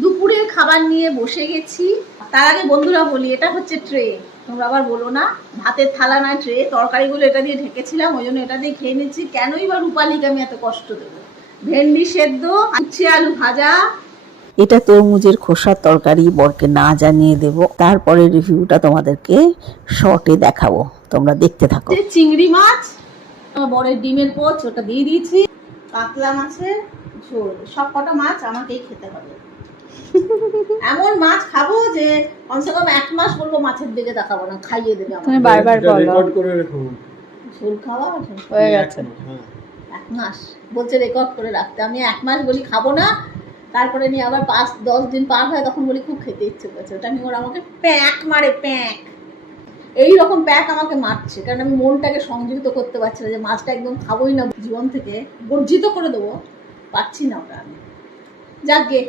দুপুরের খাবার নিয়ে বসে গেছি। তার আগে বন্ধুরা বলি, এটা হচ্ছে ট্রে, তোমরা আবার বলো না ভাতের থালা না ট্রে। তরকারিগুলো এটা দিয়ে ঢেকেছিলাম, ওই জন্য এটা দিয়ে খেয়ে নিচ্ছি। কেনই বা রূপালীকে আমি এত কষ্ট দেবো। ভেন্ডি সেদ্ধ, উচ্ছে আলু ভাজা। এটা তরমুজের খোসার তরকারি, বরকে না জানিয়ে দেব, তারপরে রিভিউটা তোমাদেরকে শর্টে দেখাবো, তোমরা দেখতে থাকো। চিংড়ি মাছ, বরের ডিমের পোচ ওটা দিয়ে দিয়েছি, কাতলা মাছের ঝোল। সব কটা মাছ আমাকেই খেতে হবে। এমন মাছ খাবো যে কমসে কম 1 মাস বলবো মাছের দিকে তাকাবো না, খাইয়ে দেবে আমাকে। তুমি বারবার বলো রেকর্ড করে রাখো। ঝোল খাওয়া হয়ে গেছে। 1 মাস বলছে রেকর্ড করে রাখতে। আমি 1 মাস বলি খাবো না, তারপরে নিয়ে আবার 5-10 দিন পার হয়, তখন বলি খুব খেতে ইচ্ছে করছে। ওটা নিয়ে ওরা আমাকে প্যাক মারে, প্যাক। এইরকম প্যাক আমাকে মারছে, কারণ আমি মনটাকে সংযুক্ত করতে পারছি না যে মাছটা একদম খাবোই না, জীবন থেকে বর্জিত করে দেবো, পারছি না ওটা আমি। যাক গে,